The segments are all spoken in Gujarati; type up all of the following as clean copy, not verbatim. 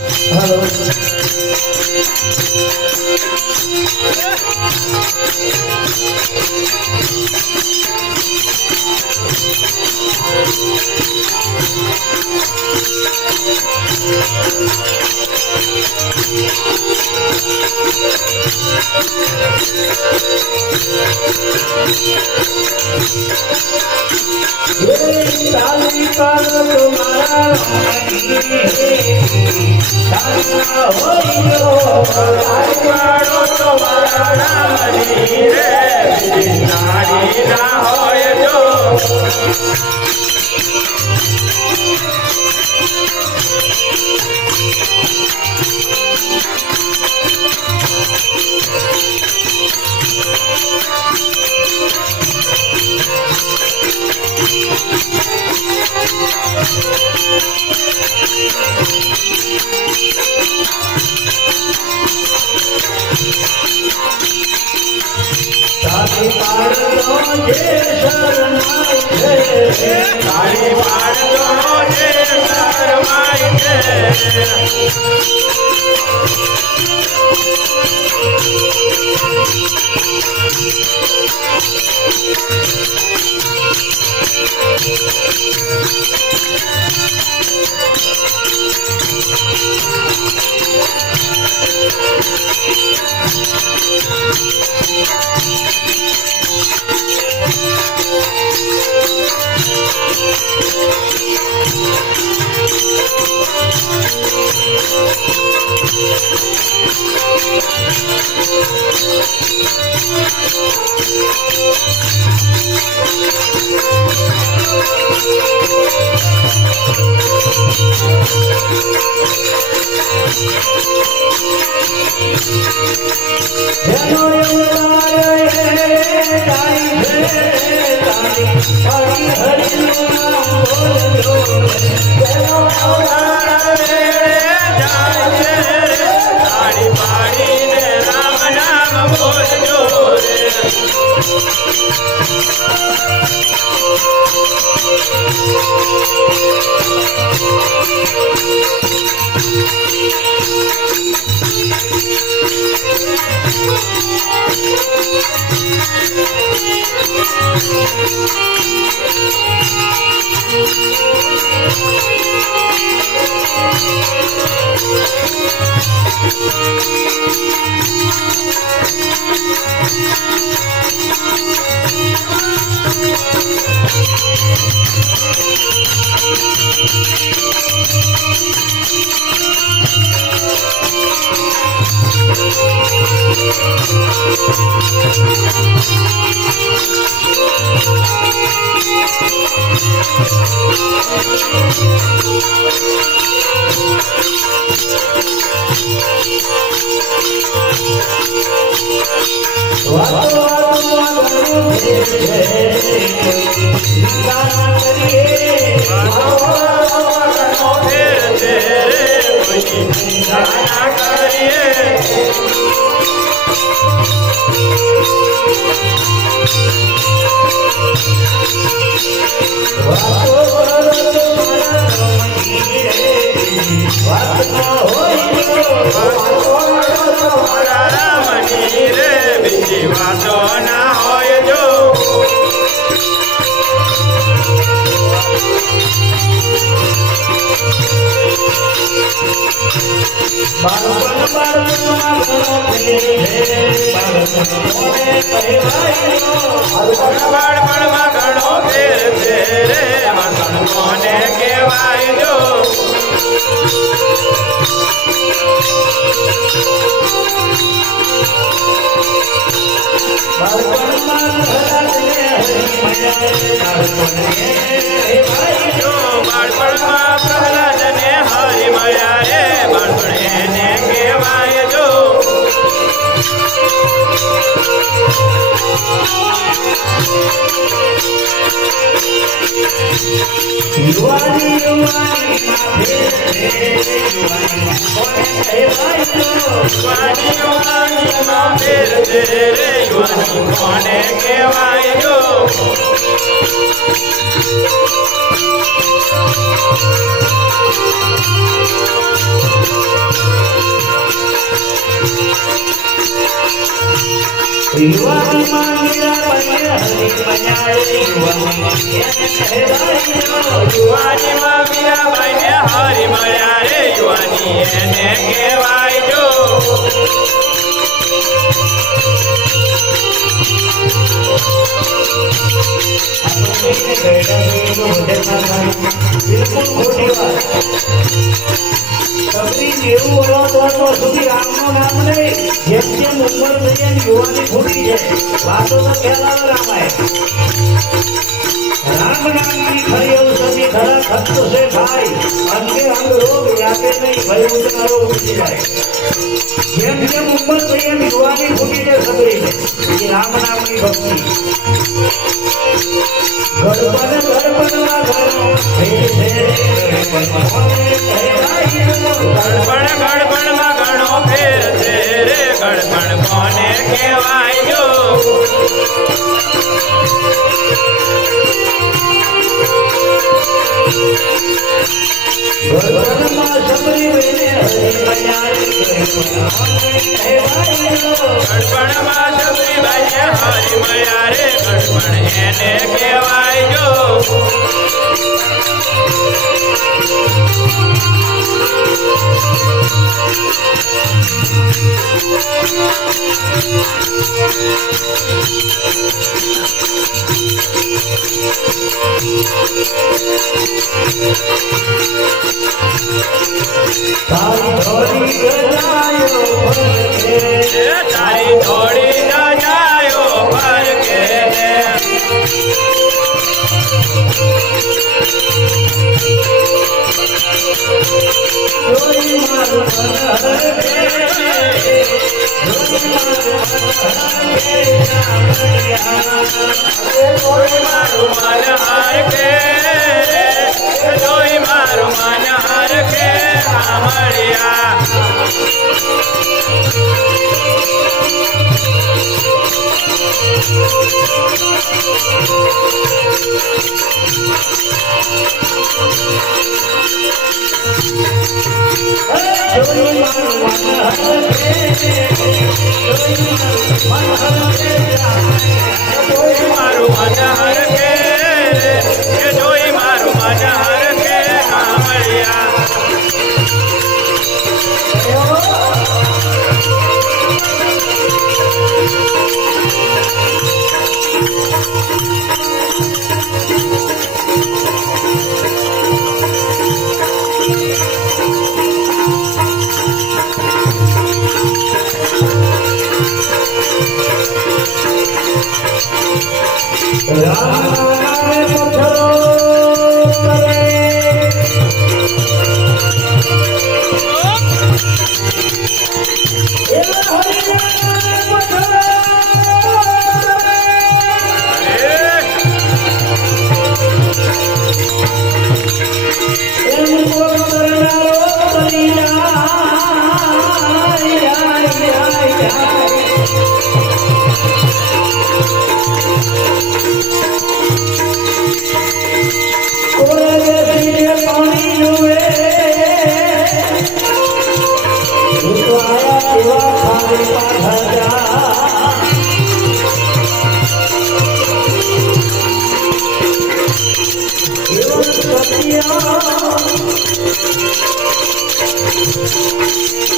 Hello. ताली पर तुम्हारा तुम्हारा नारी ना होय जो ताली पार दो जे शरणाई छे ताली पार दो जे शरणाई યુવાનીમાં મીરાબાઈએ હરી મનાય યુવાની એને કહેવાય યુવાનીમાં મીરાબાઈને હરી મળ્યા રે યુવાની એને કહેવાય જો બિલકુલ ખોટી વાત સબરી જેવું વર્ષ સુધી રામનું નામ નહીં જેમ જેમ ઉંમર થઈ એમ યુવાની ખોટી છે વાતો તો ખ્યાલ આવે રામ નામની ખરી ઔષધિ ખરા ખર્ચો છે ભાઈ અંગે અંગ રોગ વ્યાપે નહીં ભય ઉતનારો ઉઠી જાય જેમ જેમ ઉંમર થઈ એમ યુવાની ખોટી છે સબરી છે એ રામ નામની ભક્તિ ગડબડ ગડબડમાં ઘણો ફેર છે ગડબડમાં ઘણો ફેર છે રે ગડબડ કોને કહેવાય જો ગડબડમાં સબરી બેને હરી મનાય ગડબડમાં સબરીબાઈને હરી મળ્યા રે ગડબડ એને કહેવાય જો તારી ધોરી ગજાયો ભરકે તારી થોડી ન જાયો ફરકે જોઈ મારું મન હરકે જોઈ મારું મન હરકે જોઈ મારું મન હરકે જોઈ મારું મન હરકે સાંભળ્યા જોઈ મારું મન હરકે જોઈ મારું મન હરકે જોઈ મારું મન હરકે સાંભળ્યા રામ નામે પથરો કરે એવા હરિ નામે પથરો એમ કોરો કરનારો કરી પાણી જુએ આયા એવા ખાલી પાછા જા એવો સત્યા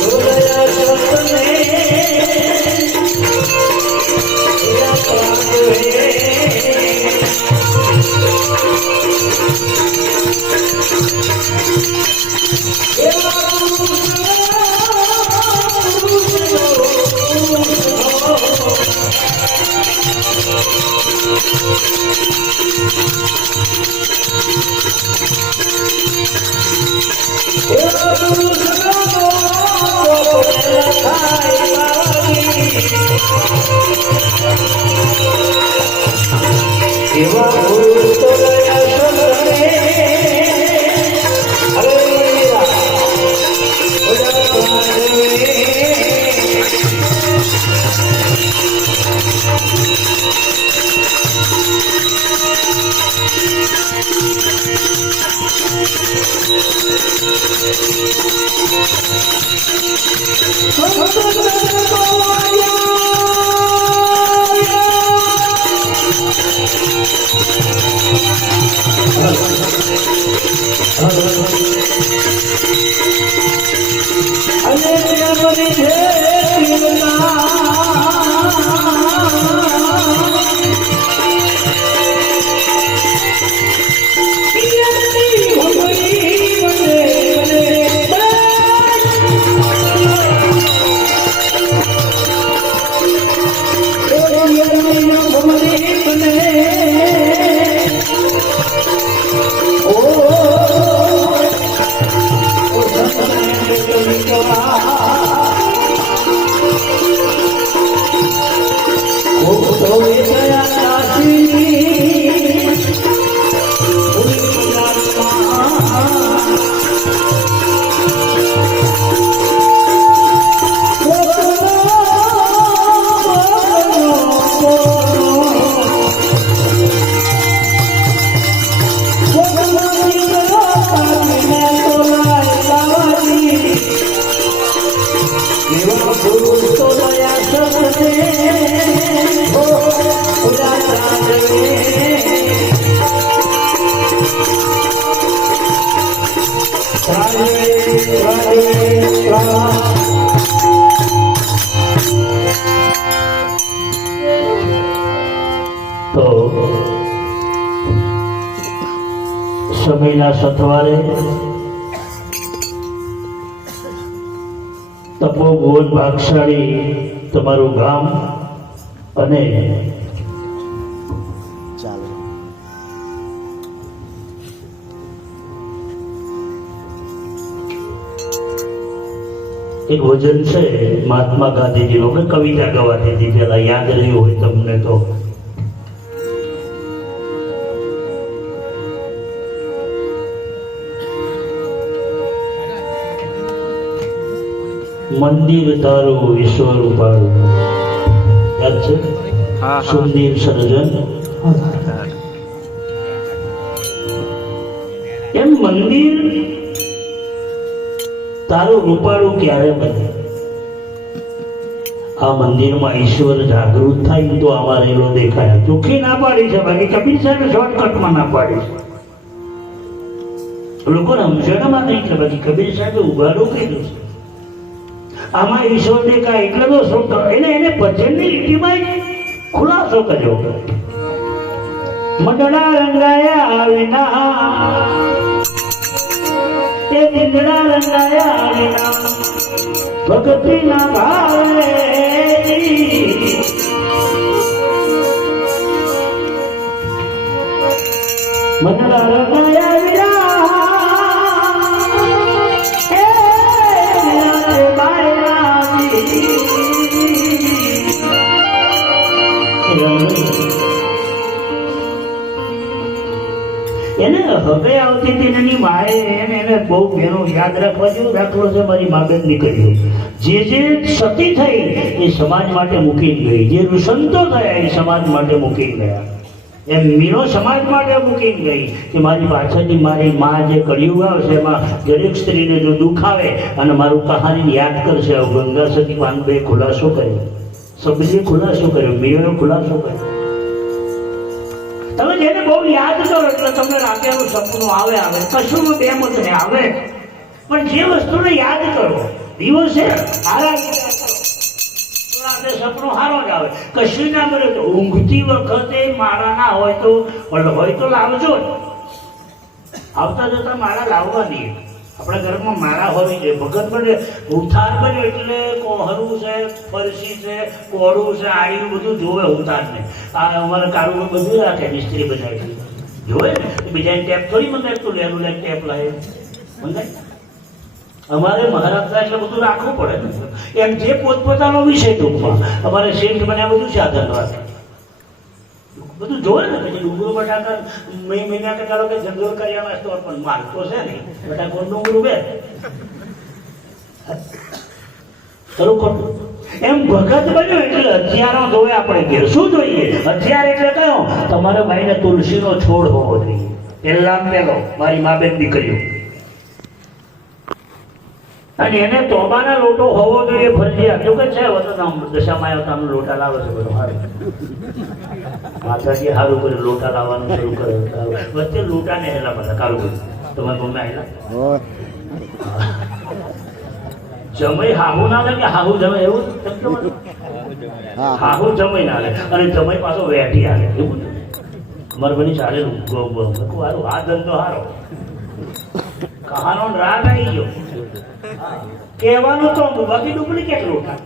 હૃદય સતને એના પ્રાણ એવા પુરુષ તો ગયા સદને Oh, અને પ્રેમની છે તો સમયના સથવારે તપોભુવન ભાગશાળી તમારું ગામ અને એક વચન છે મહાત્મા ગાંધીજીનું, મેં કવિતા ગવાતી હતી પેલા, યાદ રહ્યું હોય તમને તો. મંદિર તારું ઈશ્વર ઉપાડું, યાદ છે? સુંદર સર્જન. એમ મંદિર તારું રૂપાળું ક્યારે બને? આ મંદિરમાં ઈશ્વર જાગૃત થાય તો આમાં રહેલો દેખાય. ચોખ્ખી ના પાડી છે, બાકી કબીર સાહેબ શોર્ટકટમાં ના પાડી છે. લોકોને સમજણમાં નહીં કે બાકી કબીર સાહેબે ઉઘાડું કીધું છે. આમાં ઈશ્વર દેખાય એટલે તો શું એને ભજનની લીટીમાં ખુલાસો કર્યો. મંડળા રંગાયા વિના એ દિંદડા રંગાયા વિના ભક્તિ ના ભાવે મંડળા રંગાયા વિના એને હવે આવતી હતી એની માએ એને બહુ બેનો યાદ રાખવા જેવો દાખલો છે. મારી મા બેન નીકળ્યું જે સતી થઈ એ સમાજ માટે મૂકી ગઈ, જે સંતો થયા એ સમાજ માટે મૂકી ગયા. એમ મીરો સમાજ માટે મૂકી ગઈ કે મારી પાછળથી મારી મા જે કળિયુગ આવશે એમાં દરેક સ્ત્રીને જો દુઃખ આવે અને મારું કહાની યાદ કરશે. ગંગા સતી વાનબે ખુલાસો કર્યો, સબજીએ ખુલાસો કર્યો, મીરોએ ખુલાસો કર્યો. તમે જેને બહુ યાદ કરો એટલે તમને રાતેનું સપનું આવે કશું બે મત ને આવે, પણ જે વસ્તુને યાદ કરો દિવસે રાતે સપનું હારો જ આવે. કશું ના મળે તો ઊંઘતી વખતે મારા ના હોય તો લાવજો જ. આવતા જતા મારા લાવવાની. આપણા ઘરમાં મારા હોવી જોઈએ. ભગત બને ઉતાર બન્યો એટલે કોહરું છે, ફરસી છે, કોળું છે, આડીનું બધું જોવે ઉતારને. આ અમારે કાળું બધું રાખે મિસ્ત્રી બધા જોવે ને. બીજાને ટેપ થોડી મંગાય તું લેનું લે ટેપ લાવે મંગાય. અમારે મહારાજના એટલે બધું રાખવું પડે ને. એમ જે પોતપોતાનો વિષય ટૂંકમાં અમારે શેઠ બન્યા બધું સાધન રાખે બધું જોવે ને. પછી ડુંગરું બટાકા મહિના કે ચાલો કે જંગલ કર્યા સ્ટોર પણ માલ તો છે નહીં. બટાકો ડુંગરું બે ખરું ખોટું. એમ ભગત બન્યો એટલે હથિયારો જોવે આપણે ઘેર. શું જોઈએ હથિયાર એટલે કયો? તમારા ભાઈને તુલસીનો છોડ હોવો જોઈએ. પહેલા પેલો મારી મા બેન દીકરીઓ અને એને તોબાના લોટો હોવો જોઈએ ફરજિયાત. જો કે છે વતન દશામાં આવ્યો તો લોટા લાવે છે બધું સારું. માતાજી સારું કર્યું, લોટા લાવવાનું શરૂ કર્યું. વચ્ચે લોટા ને હેલા બધા કાલું કર્યું. તમારે મમ્મી આવેલા જમઈ હાહુ ના લે કે હાહુ જમે એવું હાહુ જમઈ ના લે અને જમઈ પાછો વેઠી આવે એવું અમારે બની ચાલેલું. સારું આ ધંધો સારો કહાનો રાગ આવી ગયો કહેવાનું તો બાકી ડુપ્લિકેટ લોટા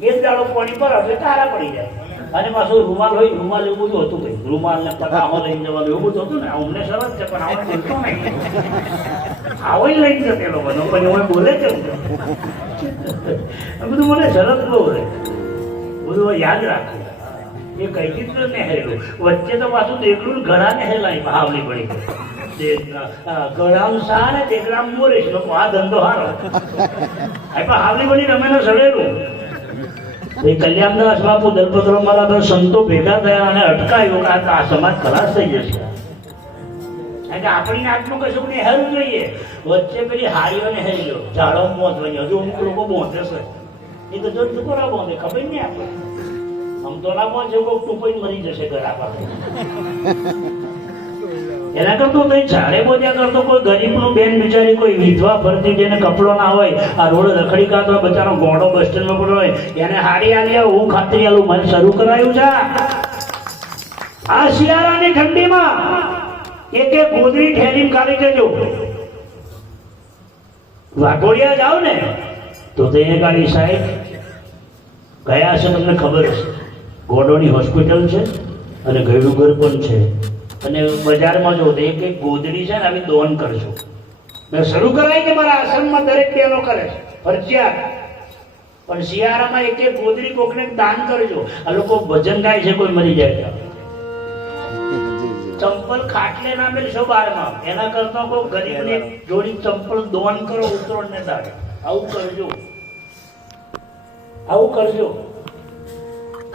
એ જ દાડો પાણી પર એટલે તારા પડી જાય. અને પાછું રૂમાલ હોય રૂમાલ એવું બધું હતું કઈ રૂમાલ ને પટાહો લઈને જવાનું એવું બધું હતું ને અમને સરસ છે પણ આપણે બોલતો નહીં આવો લઈને જતેલો બનો પણ હું બોલે છે બધું મને સરસ બહુ રહે બધું યાદ રાખવું એ કઈ ચિત્ર નહેરેલું વચ્ચે તો પાછું દેખલું ઘડા નહેલાય હાવલી પડી ગળામ સા ને દેખલામ બોલીશ લોકો આ ધંધો હારો હાવલી પડી રમેલો સડેલું. એ કલ્યાણદાસ બાપુ દલપતરાવ મારા બે સંતો ભેગા થયા અને અટકાયો કે આ સમાજ ખલાસ થઈ જશે. કારણ કે આપણી આત્મા કશું ને હેરવું જોઈએ. વચ્ચે પેલી હારીઓને હેર્યો ઝાડો મોત બન્યો હજુ અમુક લોકો બોંધે છે એ તો જો છોકરા બોંધે ખબર નહીં આપણે આમ તો ના પહોંચે કોઈ ટૂંપાઈ મરી જશે ઘરા પાસે. એના કરતો કઈ ઝાડે બોધ્યા કરતો કોઈ ગરીબનું બેન બિચારી કોઈ વિધવા ફરતી જેને કપડો ના હોય આ રોડ રખડી કાતો બચારો ગોળો બસ સ્ટેન્ડમાં પડ્યો હોય એને હારી આલ્યા હું ખાતરી આલું મને શરૂ કરાયું છે. આ શિયાળાની ઠંડીમાં એક એક ગોદરી ઠેરીને કાઢી જજો. વાઘોડિયા જાવ ને તો તે ગાડી સાહેબ ગયા છે તમને ખબર છે ગોડોની હોસ્પિટલ છે અને ગયડું ઘર પણ છે અને બજારમાં જો એક એક ગોદડી છે ને આવી દોન કરજો. મેં શરૂ કરાય કે મારા આશ્રમમાં દરેક બહેનો કરે છે ફરજિયાત પણ શિયાળામાં એક એક ગોદડી કોકને દાન કરજો. આ લોકો ભજન ગાય છે કોઈ મરી જાય ચંપલ ખાટલે ના મેળશો બારમાં એના કરતા કોઈ ગરીબને જોડી ચંપલ દોન કરો ઉત્તરોણ ને દાડે આવું કરજો આવું કરજો.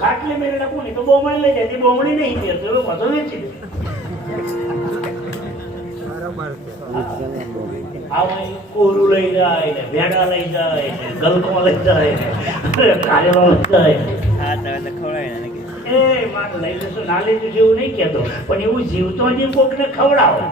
ખાટલે મેળે નાખું નહીં તો બોમણી લઈ જાય બોમણી નહીં પહેરતો એવો મજો વેચી દે. કોરું લઈ જાય ને ભેડા લઈ જાય ને ગલકો લઈ જાય ને કારેલો લઈ જાય એ વાત લઈ જશો ના લઈ જશો એવું નહીં કહેતો પણ એવું જીવતો જે કોકને ખવડાવો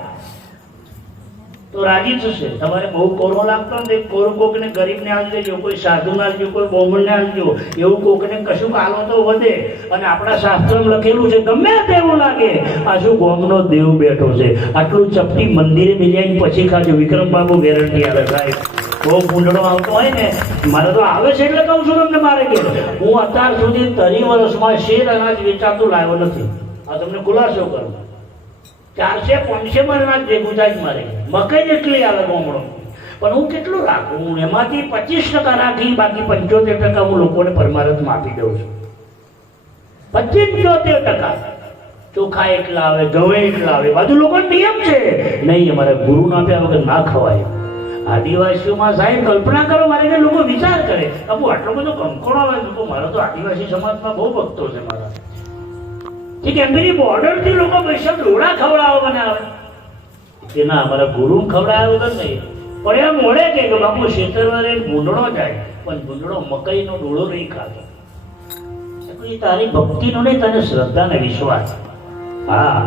તો રાજી થશે. તમારે બહુ કોરો લાગતો ને કોરો કોકને ગરીબને આલી દેજો કોઈ સાધુને આલજો કોઈ બ્રાહ્મણને આલજો એવું કોકને કશું આલો તો વધે. અને આપણા શાસ્ત્રમાં લખેલું છે ગમે તેવું લાગે આ શું ગોમનો દેવ બેઠો છે આટલું ચપટી મંદિરે મિલાઈને પછી ખાજો. વિક્રમ બાબુ ગેરંટી આવે સાહેબ બહુ ભૂંડળો આવતો હોય ને મારે તો આવે છે એટલે કહું છું તમને મારે કે હું અત્યાર સુધી 30 વર્ષમાં શેર અનાજ વેચાતું લાવ્યો નથી. આ તમને ખુલાસો કરું 400-500 અનાજ ભેગું થાય મારે મકાઈ જેટલી આવે ગોમડો પણ હું કેટલું રાખું હું એમાંથી 25% રાખી બાકી 75% હું લોકોને પરમારથમાં આપી દઉં છું. 75% ચોખા એટલા આવે ઘઉં એટલા આવે બધું લોકો નિયમ છે નહીં અમારા ગુરુ ના આપ્યા વગર ના ખવાય. આદિવાસીઓમાં સાહેબ કલ્પના કરો મારે કે લોકો વિચાર કરે બાબુ આટલો બધો કંકોડો આવે લોકો મારો તો આદિવાસી સમાજમાં બહુ ભક્તો છે મારા ઠીક એમની બોર્ડર થી લોકો પૈસા ડોળા ખવડાવો મને આવે કે ના અમારા ગુરુ ખવડાવ્યા વગર નહીં. પણ એમ મળે કે બાપુ શેતરવારે ભૂંડળો જાય પણ ભૂંડળો મકાઈનો ડોળો નહીં ખાતો. તારી ભક્તિનો નહીં તને શ્રદ્ધા ને વિશ્વાસ. હા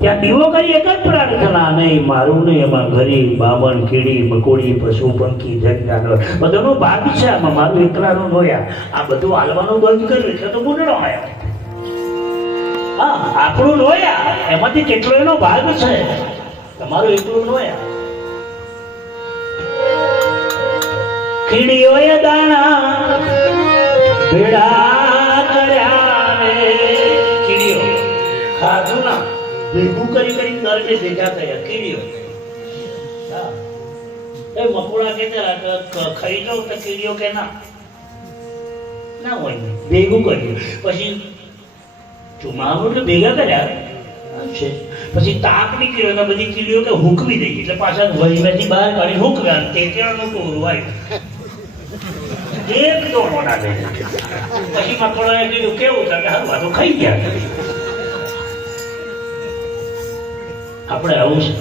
ત્યાં દીવો કરી એક જ પ્રાર્થના નહીં મારું નહીં એમાં ગરીબ બામણ કીડી મકોડી પશુ પંખી જંજાનવર બધાનો ભાગ છે આમાં મારું એકલાનું નોયા આ બધું હાલવાનું બંધ કર્યું એટલે તો ભૂંડળો આવ્યા. હા આપણું નોયા એમાંથી કેટલો એનો ભાગ છે તમારું એકલું નોયા. કીડીઓએ દાણા ભેડા કર્યા રે કીડીઓ ખાધું ના ભેગું કરી દરને ભેગા કર્યા કીડીઓ. એ મકોડા કે ખાઈ જાવ તો કીડીઓ કે ના હોય ભેગું કર્યું પછી ચુમાવું એટલે ભેગા કર્યા છે પછી તાપ નીકળ્યો તો બધી કીડીઓ કે હુકવી દઈ એટલે પાછા વહીમાંથી બહાર કાઢી હુકવ્યા તે કેળાનું ટોરું આવ્યું એક દોડો ના દે પછી મકોડાએ કીધું કેવું થાય કે હારું આ તો ખાઈ ગયા. આપણે આવું છે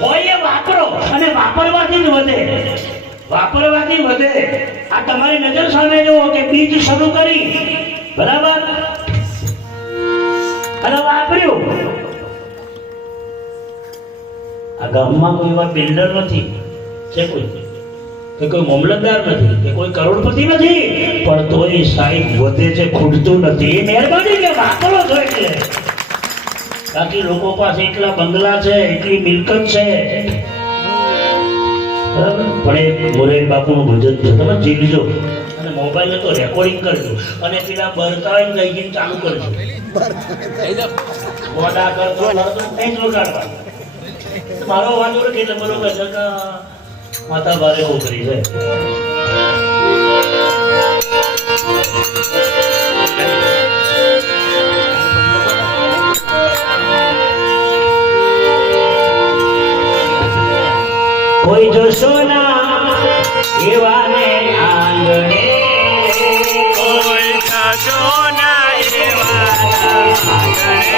હોય એ વાપરો અને વાપરવાથી જ વધે. વાપરવાથી વધે. આ તમારી નજર સામે જુઓ કે બીજ શરૂ કરી, બરાબર, અને વાપર્યું. આ ગામમાં કોઈ એવા બિલ્ડર નથી છે, કોઈ કે કોઈ મામલતદાર નથી કે કોઈ કરોડપતિ નથી, પણ તોય સાહેબ વધે છે, ખૂટતું નથી. એ મહેરબાની કે વાપરો છો એટલે. બાકી લોકો પાસે એટલા બંગલા છે, એટલી મિલકત છે, બરાબર, પણ એ મોરે બાપુનું ભજન છે, તમે જીવજો અને મોબાઈલ તો રેકોર્ડિંગ કરજો અને પેલા બરકાઈ લઈ જઈને ચાલુ કરજો. ગોડા કરતો નહીં જ લગાડવા. મારો અવાજ ઓળખે એટલે બરોબર છે કે માતા ભારે ઉભરી છે. કોઈ જોશો ના એવાને આંગણે, કોઈ જશો ના એવાના આંગણે.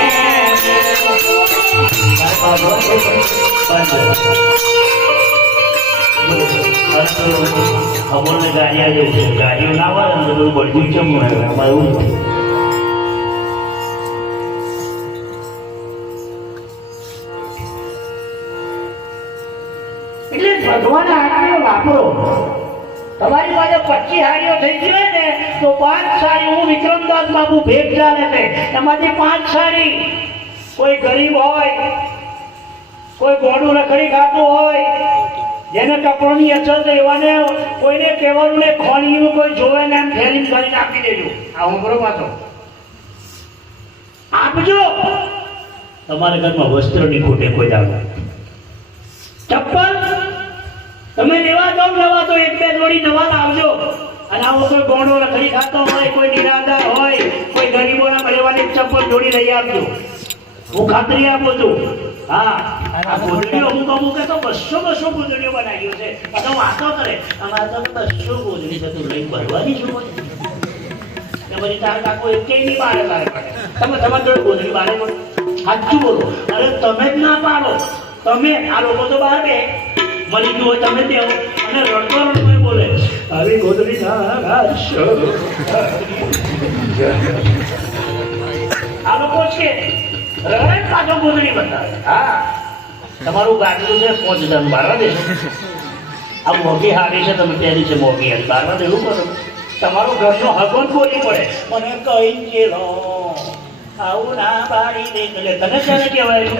અમોને ગાડિયા જેવું છે, ગાડીઓ ના આવે ને બધું બળજું કેમ મળે અમારે એવું છે. એટલે ભગવાન આંગણે વાપરો. તમારી પાસે 25 હાડીઓ થઈ ગઈ હોય ને તો 5 સાડી હું વિક્રમદાસ બાપુ ભેટ ચાલે છે, એમાંથી 5 સાડી કોઈ ગરીબ હોય, કોઈ ગોળું રખડી ખાતું હોય, જેને કપડોની અછત એવાને કોઈને કહેવાનું ને ખોણીનું કોઈ જોવે ને એમ ફેરીને કરીને આપી દેજો. આ ઉમરો પાછો આપજો. તમારા ઘરમાં વસ્ત્રની ખોટે કોઈ દાવ. ચપ્પલ તમે લેવા જાઓ નવા તો 1-2 જોડી નવા લાવજો. અને આવો કોઈ ગોળો રખડી ખાતો હોય, કોઈ નિરાધાર હોય, કોઈ ગરીબોના રહેવાની ચપ્પલ જોડી લઈ આપજો. હું ખાતરી આપું છું. હા, આ ગોદડીઓ અમુક તો 200 ગોદડીઓ બનાવ્યો છે. અને વાતો કરે અમારે તો 200 ગોદડી છે, તું લઈને ભરવાની શું હોય? પછી તાર કાકો એકેય નહીં બારે બારે પડે. તમે તમારી જોડે ગોદડી બારે પડે? સાચું બોલો. અરે તમે જ ના પાડો. તમે આ લોકો તો બહાર બે મળી ગયું હોય તમે દેવો અને રડતો રડતો બોલે આવી ગોદડી ના ગાશો. આ લોકો છે રડે પાછો ગોદડી બતાવે. હા, તમારું ગાડલું છે 5,000 બારવા દેશો. આ મોગી હારી છે, તમે પહેરી છે મોગી હારી બારવા દેવું કરો. તમારો ઘરનો હગો બોલી પડે મને કઈ કેલો આવું ના પાડી દે એટલે તને ક્યારે કહેવાય?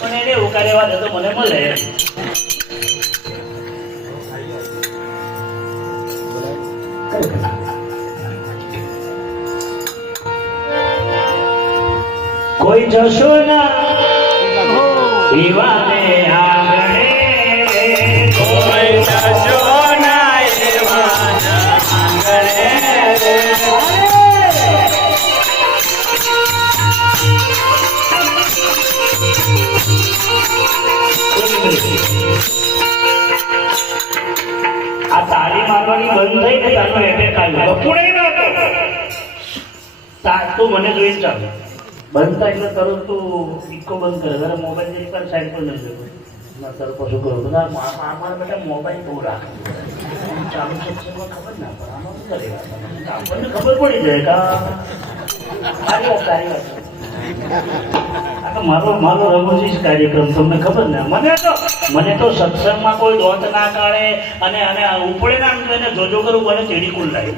પણ એને એવું કરેવા દે તો મને મળે. કોઈ જશો ના એવાને આંગણે, કોઈ જશો ના એવાના આંગણે. આ તાળી મારવાની બંધ થઈ ને તારો એટેક આવ્યો. બપોરે તું મને જોઈને ચાલ બંધ થાય એટલે તરત તું ઇકો બંધ કરે. તારે મોબાઈલ જઈ પર સાઈડ પર નહીં જવું ના. તરત પછી કરો બધા મારા બેટા મોબાઈલ બહુ રાખે ચાલુ સત્સંગમાં ખબર ના પડે. આમાં શું કરે આપણને ખબર પડી જાય કા સારી વાત. મારો રમૂજી કાર્યક્રમ તમને ખબર ને. મને તો સત્સંગમાં કોઈ દોત ના કાઢે અને ઉપડે ના એને જોજો કરું મને ચેડી કુલ લાવી.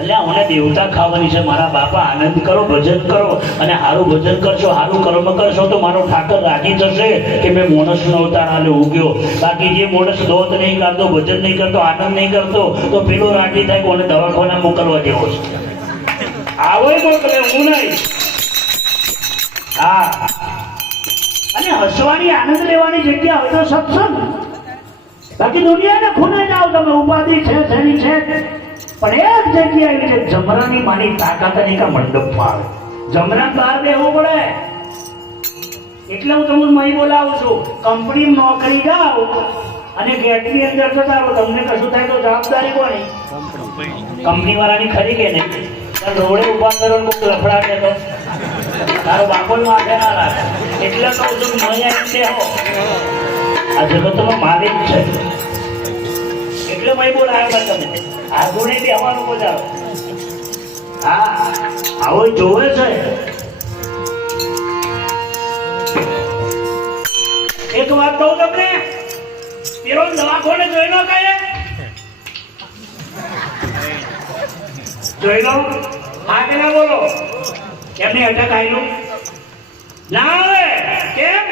એટલે મને દેવતા ખાવાની છે. મારા બાપા આનંદ કરો, ભજન કરો અને સારું ભજન કરશો, સારું કર્મ કરશો તો મારો ઠાકર રાજી થશે કે મેં મોણસનો અવતાર આલ્યો ઉગ્યો. બાકી જે મોણસ દોત નહીં કરતો, ભજન નહીં કરતો, આનંદ નહીં કરતો તો પેલો રાજી થાય કોને દવાખાના મોકલવા જેવો છે. આવો મોકલે હું નહીં. હા, અને હસવાની આનંદ લેવાની જગ્યા હોય તો સત્સંગ. બાકી દુનિયાને ખૂને જાઓ તમે, ઉપાધિ છે શેની છે, પણ એક જગ્યા એવી છે જમરાની માની તાકાત કા મંડપમાં આવે. જમરા બહાર બેહવું પડે. એટલે હું તમને મહી બોલાવું છું. કંપની નોકરી જાઓ અને ગેટની અંદર જતા રહો, તમને કશું થાય તો જવાબદારી કોની? કંપની વાળાની ખરી કે નહીં? રોડે ઉભા કરો લફડા દે તો તારો બાપો માથે ના રાખે. એટલે કહું છું મય એમ હો આ જગતમાં માલિક છે એટલે મય બોલાવ્યો તમે આગળ બી આવવાનું બોલાવો હા આવો જોવે છે એક વાત કહું તમને પેલો દવાખોને જોઈ લો કહે જોઈ લો આગળ ના બોલો એમને અટક આવેલું ના આવે કેમ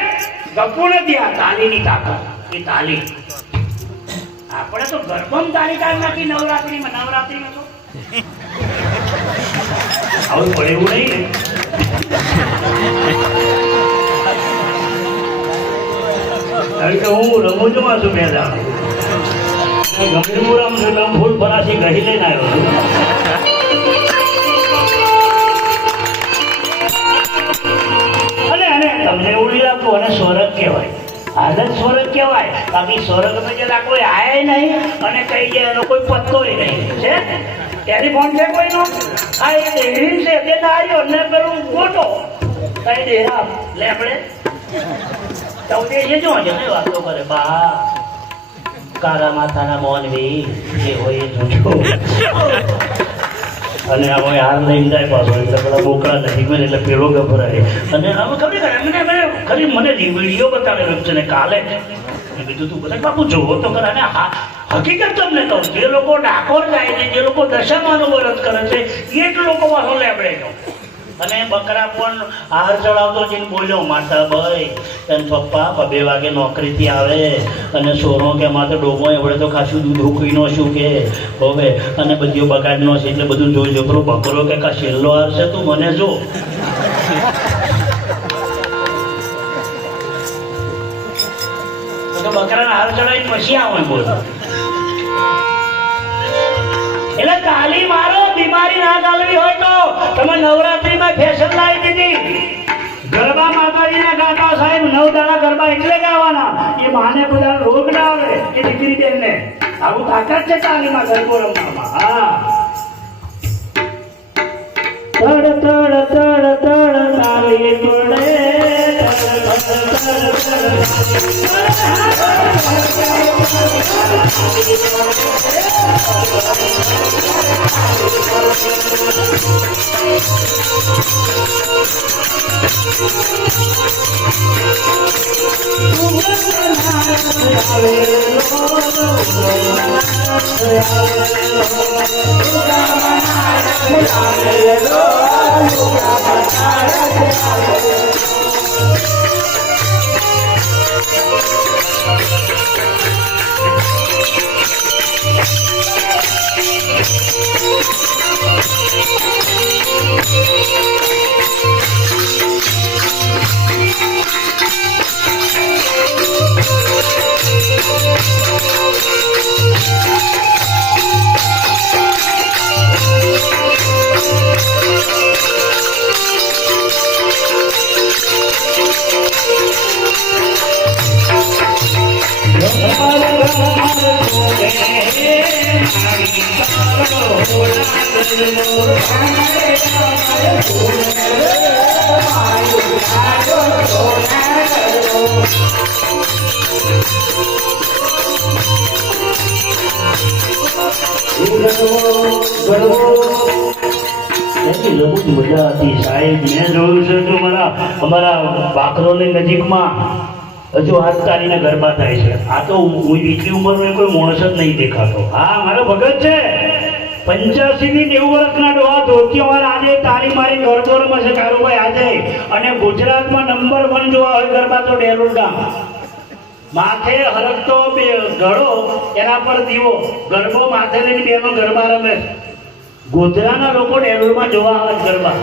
ગપુ નથી આ તાલીની તાકાત એ તાલી આપણે તો ગર્ભમ તાલી કાઢ નાખી નવરાત્રીમાં તો આવું પડે એવું નહીં ને કારણ કે હું રમૂજમાં છું પેદા ગંભીરપુરમ છું ફૂલ ફરાશી કહી લઈને આવ્યો છું અને તમને એવું નહીં લાગતું અને સ્વર્ગ કહેવાય આદત સ્વર્ગ કહેવાય બાકી સ્વર્ગમાં જે કોઈ આય નહીં અને કઈ જાય એનો કોઈ પત્તો નહીં છે ટેલિફોન છે કોઈનો આ એક દેહરી છે તે આવ્યો ને પેલું ફોટો કઈ દેહા લે આપણે ચૌદે છે જો વાતો કરે બા કાળા માથાના મોનવી જે હોય એ જોજો અને અમે હાર લઈને જાય પાછો એટલે પેલા બોકડા નથી મને એટલે પેલો ગભરાય અને હવે ખબર ખાલી મને વિડીયો બતાવેલો છે ને કાલે મેં કીધું તું બધા બાપુ જોવો તો ખરા ને હા હકીકત તમને કહું જે લોકો ડાકોર જાય છે જે લોકો દશામાનો વ્રત કરે છે એ જ લોકો પાછો લેબડે ગયો અને બકરા પણ આહાર ચડાવતો જઈને બોલ્યો માતા ભાઈ તને પપ્પા 2 વાગે નોકરીથી આવે અને સોનો કે માથે ડોમો એવડે તો ખાસું દૂધ ઉકળીનો શું કે હવે અને બધું બગાડનો છે એટલે બધું જોઈ પેલો બકરો કે કા છેલ્લો આવશે તું મને જો બકરાને આહાર ચડાવીને પછી આવે બોલ એટલે તાલી મારો બીમારી ના ચાલવી હોય તો તમે નવરાત્રીમાં ફેશન લાવી દીધી ગરબા માતાજીના ગાતા સાહેબ 9 દાડા ગરબા એટલે ગાવાના એ માને બધા રોગ ના આવે એ દીકરી બેનને આવું તાકાત છે તાલીમાં ગરબો રમવામાં હા તડ તડ તડ તડ તાલી પડે મજા હતી સાહેબ મેં જોયું છે કે અમારા બાકરોની નજીકમાં હજુ હાથ તારીને ગરબા થાય છે આ તો એટલી ઉંમરનો કોઈ માણસ જ નહીં દેખાતો હા મારો ભગત છે 85 થી 90 વર્ષના ડોહા ધોતીઓ આજે તાળી મારી ગરબો રમે છે કારુભાઈ આજે અને ગુજરાતમાં નંબર 1 જોવા હોય ગરબા તો ડેલોર ગામ માથે હરકતો ઘડો એના પર દીવો ગરબો માથે લઈને બેનો ગરબા રમે ગોધરાના લોકો ડેલોરમાં જોવા આવે ગરબા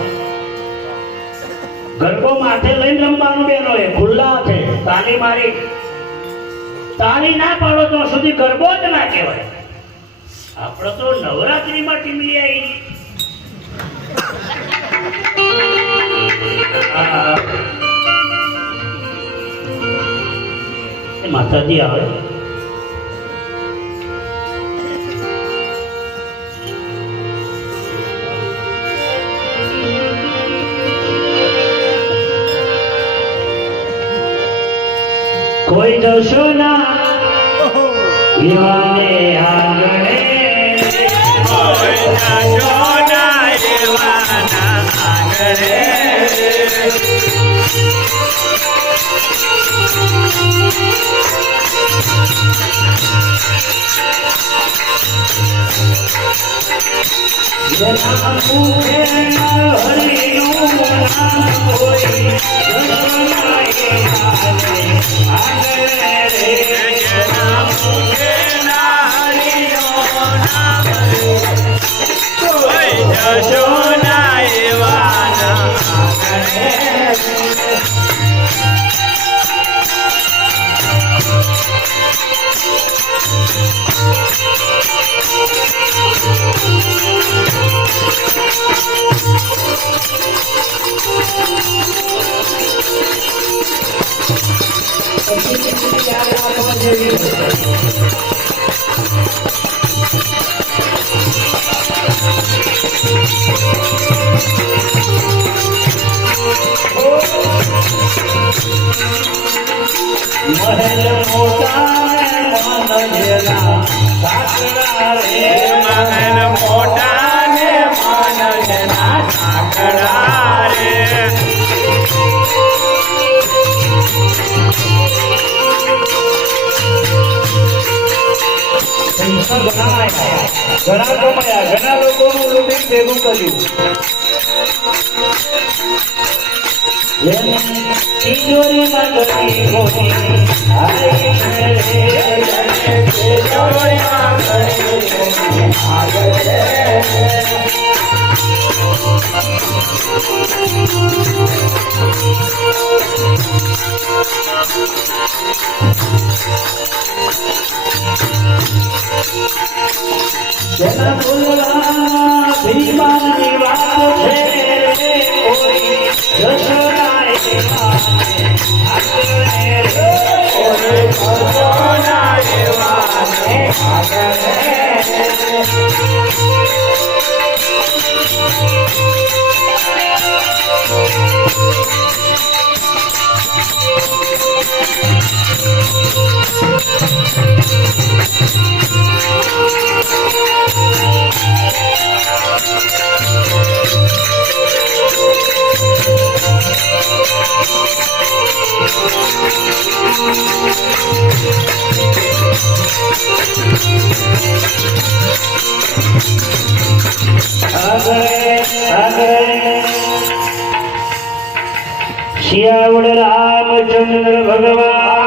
ગરબો માથે લઈને રમવાનું બેનો એ ખુલ્લા છે તાલી મારી તાલી ના પાડો તો સુધી ગરબો જ ના કહેવાય આપણે તો નવરાત્રીમાં ટીમલી આવી માતાજી આવે જશોના યુવાને આંગણે જશોના એવાના આંગણે જેના મુખે હરિનું નામ હોય જશોના એવાને આંગણે રે જેના મુખે હરિનું નામ હોય જશોના એવાના આંગણે મહેલ મોટા માનજના સાકડા રે મહેલ મોટા ને માનજના સાંકડા રે પૈસા ઘણા આયા, ઘણા કમાયા, ઘણા લોકોનું લૂંટીને ભેગું કર્યું. તિજોરીમાં ઘણી મોટી હારી રે, તિજોરીમાં ઘણી આગળ જેના બોલવા ભીમાની વાત છે કોઈ જશોના એવાને આંગણે રે. જશોના એવાને આંગણે શિયાવડ રામચંદ્ર ભગવાન